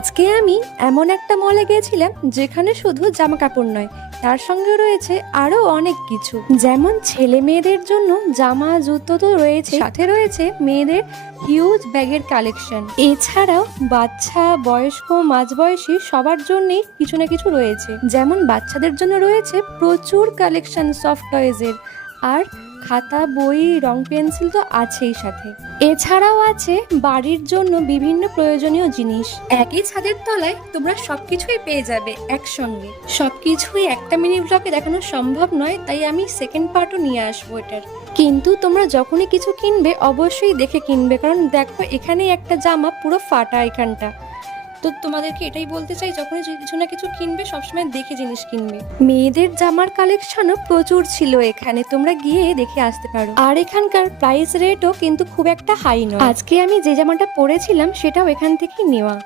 আজকে আমি এমন একটা মলে গেছিলাম যেখানে শুধু জামা কাপড় নয়, তার সঙ্গে রয়েছে আরো অনেক কিছু। যেমন ছেলে মেয়েদের জন্য জামা জুতো তো রয়েছে, সাথে রয়েছে মেয়েদের হিউজ ব্যাগের কালেকশন। এছাড়াও বাচ্চা, বয়স্ক, মাঝবয়সী সবার জন্যই কিছু না কিছু রয়েছে। যেমন বাচ্চাদের জন্য রয়েছে প্রচুর কালেকশন সফট টয়েজের, আর খাতা, বই, রং পেন্সিল তো আছেই সাথে। এছাড়াও আছে বাড়ির জন্য বিভিন্ন প্রয়োজনীয় জিনিস। একই ছাদের তলায় তোমরা সবকিছুই পেয়ে যাবে একসঙ্গে। সবকিছুই একটা মিনি ব্লগে দেখানো সম্ভব নয়, তাই আমি সেকেন্ড পার্টও নিয়ে আসবো এটার। কিন্তু তোমরা যখনই কিছু কিনবে অবশ্যই দেখে কিনবে, কারণ দেখো এখানে একটা জামা পুরো ফাটা এখানটা। তো তোমাদেরকে এটাই বলতে চাই, যখনই কিছু না কিছু কিনবে সবসময় দেখে জিনিস কিনবে। মেয়েদের জামার কালেকশনও প্রচুর ছিল এখানে, তোমরা গিয়ে দেখে আসতে পারো। আর এখানকার প্রাইস রেটও কিন্তু খুব একটা হাই নয়। আজকে আমি যে জামাটা পরেছিলাম সেটাও এখান থেকেই নেওয়া।